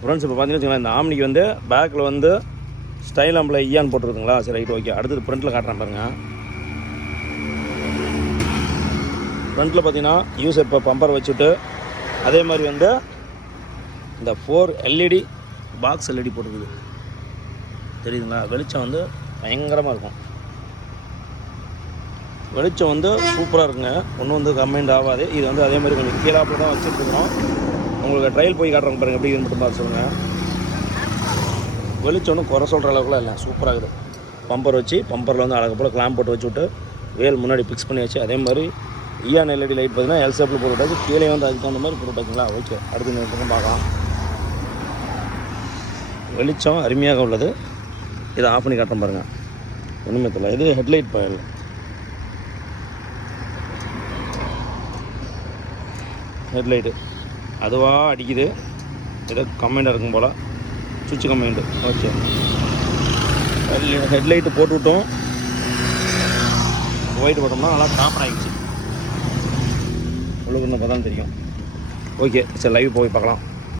Friends இப்போ பார்த்தீங்கன்னு வச்சுக்கோங்களேன், இந்த ஆம்னிக்கு வந்து பேக்கில் வந்து ஸ்டைல் ஆம்பில் ஈயான் போட்டுருக்குங்களா? சரி ரைட் ஓகே. அடுத்தது ஃப்ரண்ட்டில் காட்டுறேன் பாருங்கள். ஃப்ரண்ட்டில் பார்த்தீங்கன்னா யூசர் இப்போ பம்பர் வச்சுட்டு அதே மாதிரி வந்து இந்த 4 எல்இடி பாக்ஸ் எல்இடி போட்டுருக்குது. தெரியுதுங்களா? வெளிச்சம் வந்து பயங்கரமாக இருக்கும். வெளிச்சம் வந்து சூப்பராக இருக்குங்க. ஒன்றும் வந்து கம்ப்ளைண்ட் ஆகாது. இது வந்து அதே மாதிரி கொஞ்சம் கீழாப்பில் தான் வச்சுருக்கிறோம். உங்களுக்கு ட்ரையல் போய் காட்டுறோங்க பாருங்கள், எப்படி மட்டும் பார்த்து சொல்லுங்கள். வெளிச்சம் ஒன்றும் குறை சொல்கிற அளவுக்குலாம் இல்லை, சூப்பராக இருக்குது. பம்பர் வச்சு பம்பரில் வந்து அழகு போல் கிளாம்ப் போட்டு வச்சு விட்டு வேல் முன்னாடி ஃபிக்ஸ் பண்ணி வச்சு அதே மாதிரி ஈயான் எல்இடி லைட் பார்த்தீங்கன்னா எல் ஷேப்பில் போட்டு விட்டாச்சு. கீழே வந்து அதுக்கு தகுந்த மாதிரி போட்டு விட்டாச்சுங்களா? ஓகே. அடுத்து இந்த பக்கம் பார்க்கலாம். வெளிச்சம் அருமையாக உள்ளது. இதை ஆஃப் பண்ணி காட்டுறேன் பாருங்கள். ஒன்றுமே தெரியல. இது ஹெட்லைட் பாயில். ஹெட்லைட்டு அதுவாக அடிக்குது. ஏதோ கம்ப்ளைண்ட்டாக இருக்கும் போல், சுவிட்ச் கம்ப்ளைண்ட்டு. ஓகே. ஹெட்லைட்டு போட்டு விட்டோம். ஒயிட் போட்டோம்னா நல்லா காப்பர் ஆகிடுச்சு. உள்ளுக்குன்னு பார்த்தா தெரியும். ஓகே, சரி லைவ் போய் பார்க்கலாம்.